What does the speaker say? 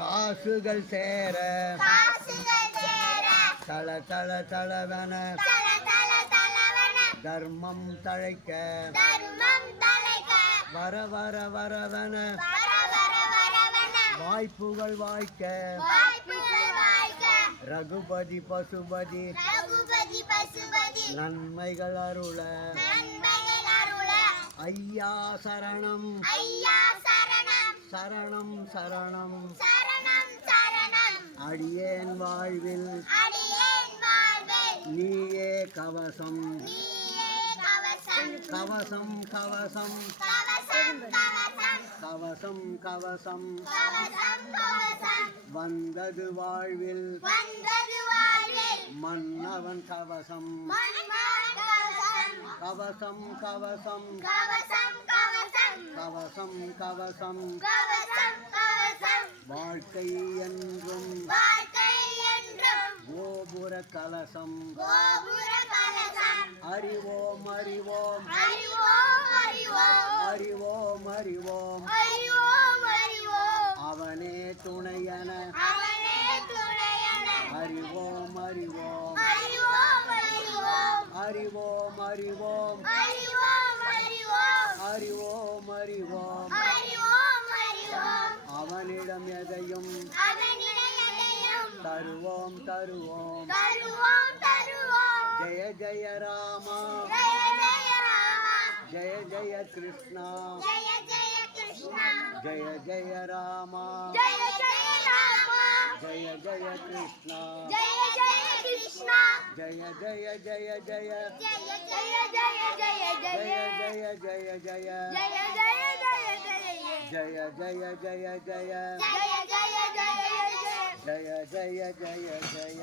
காசுகள் சேர தள தள தளவன தர்மம் தழைக்க வர வர வரவன வாய்ப்புகள் வாய்க்க ரகுபதி பசுபதி நன்மைகள் அருள ஐயா சரணம் சரணம் சரணம் அடியேன் வாழ்வில் நீயே கவசம் கவசம் கவசம் கவசம் கவசம் வந்தது வாழ்வில் மன்னவன் கவசம் கவசம் கவசம் கவசம் கவசம் வாழ்க்கை என்றும் கோபுர கலசம் அறிவோம் அறிவோம் அறிவோம் அறிவோம் அவனே துணையன அறிவோம் அறிவோம் அறிவோம் அறிவோம் அறிவோம் அறிவோம் அவனிடம் எதையும் தருவோம் தருவோம் ஜெய ஜெய ராமா ஜெய ஜெய கிருஷ்ணா ஜெய ஜெய ராமா ஜெய ஜெய கிருஷ்ணா ஜெய ஜெய ஜெய ஜெய ஜெய ஜெய ஜெய ஜெய ஜெய ஜெய ஜெய ஜெய ஜெய ஜெய ஜெய ஜெய